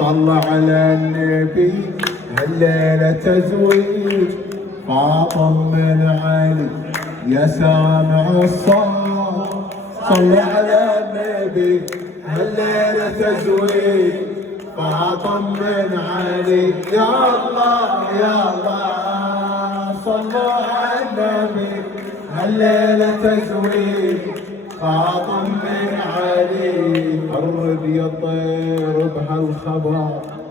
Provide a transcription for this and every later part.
صلى على النبي هالليلة تزويج فاطم من علي يا سامع الصوت. صلى على النبي هالليلة تزويج فاطم من علي. يا الله يا الله صلوا على النبي هالليلة تزويج فاطم من علي. قرب يا طير بهالخبر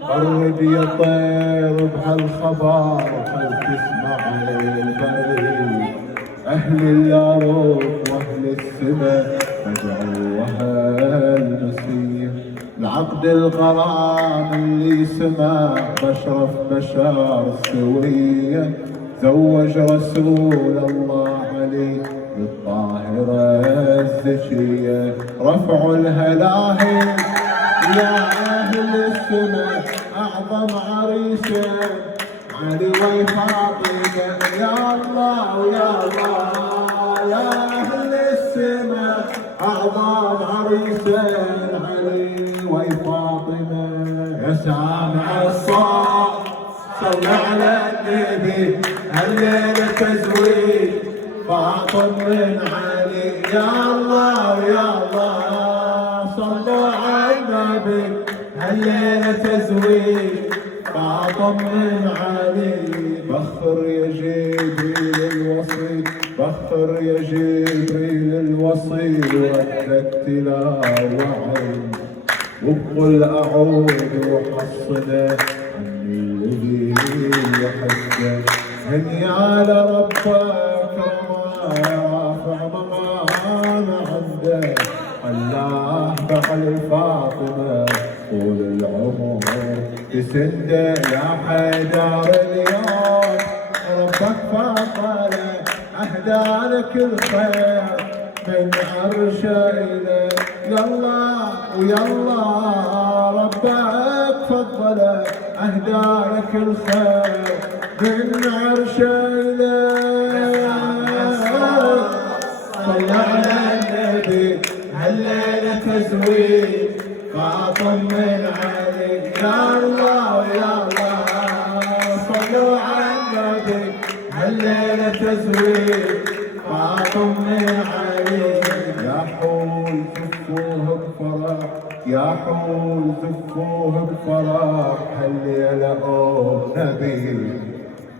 قرب يا طير بهالخبر خل تسمع البري. أهل الأرض وأهل السماء فجعوها المسيح. العقد الغرام اللي سمع بشرف بشار سوية زوج رسول الله عليه بالطاهرة الزكية. رفعوا الهلاهل يا أهل السماء أعظم عريسة علي وفاطمة. يا الله يا الله يا أهل السماء أعظم عريسة علي وفاطمة. يا سامع الصوت صل على النبي هالليلة تزويج فاطم من علي. يا الله يا الله صلوا على النبي هالليلة تزويج فاطم من علي. بخر يا جبريل الوصي بخر يا جبريل الوصي وأدك تلاوة عين وبقل أعود وحصنا عني الذي يحسن. هني على ربك رافع مقام عنده الله بعل فاطمة طول العمر تسنده. يا حيدر اليوم ربك فاطمة أهدالك الخير من عرشه إليه. يلا ويلا ربك فضله أهدالك الخير من عرشه إليه. صلى على النبي هالليلة تزويج فاطم من علي. يا الله يا الله صلوا على النبي هالليلة تزويج فاطم من علي. يا حول زفوه بفرح يا حول زفوه بفرح هالليلة أم نبي.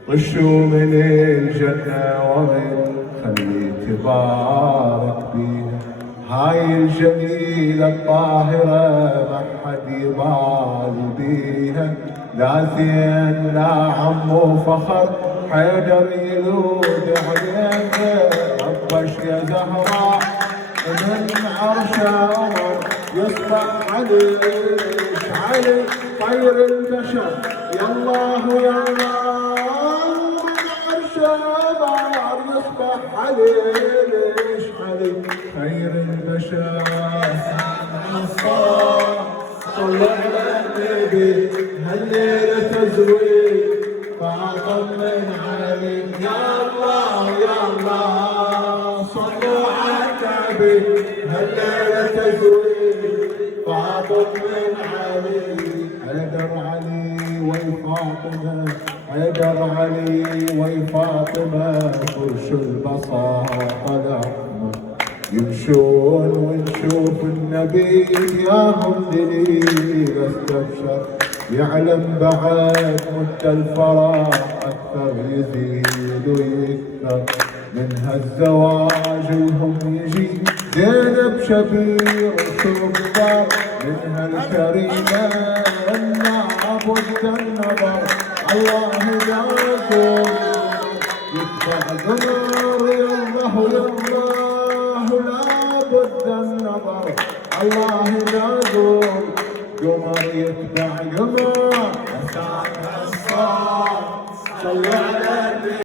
طشوا من الجنة ورد خلي تبارك بيها. هاي الجميلة الطاهرة ما حد يبال بيها. لا زين لا عمو فخر حيدر يلود عليك. ربش يا زهراء من عرش عمر يصبح عليك علي طير البشر. يا الله يا الله من عرش عمر يصبح عليك علي خير البشر. صلى على النبي هالليلة تزويج فاطم من علي. يا الله يا الله صلوا على النبي هالليلة تزويج فاطم من علي. حيدر علي وفاطمة حيدر علي وفاطمة فرش البساطة الأحمر يمشون ونشوف النبي ياهم دليل استبشر. يعلم بعد مد الفرح أكثر يزيد ويكثر من هالزواج لهم يجي زينب شبير وسكر. من هالكريمة النعب والنظر الله يلاقوا يتبع قمر. يالله يالله لابد النظر الله يلاقوا قمر يتبع قمر. سامع الصوت صلوا على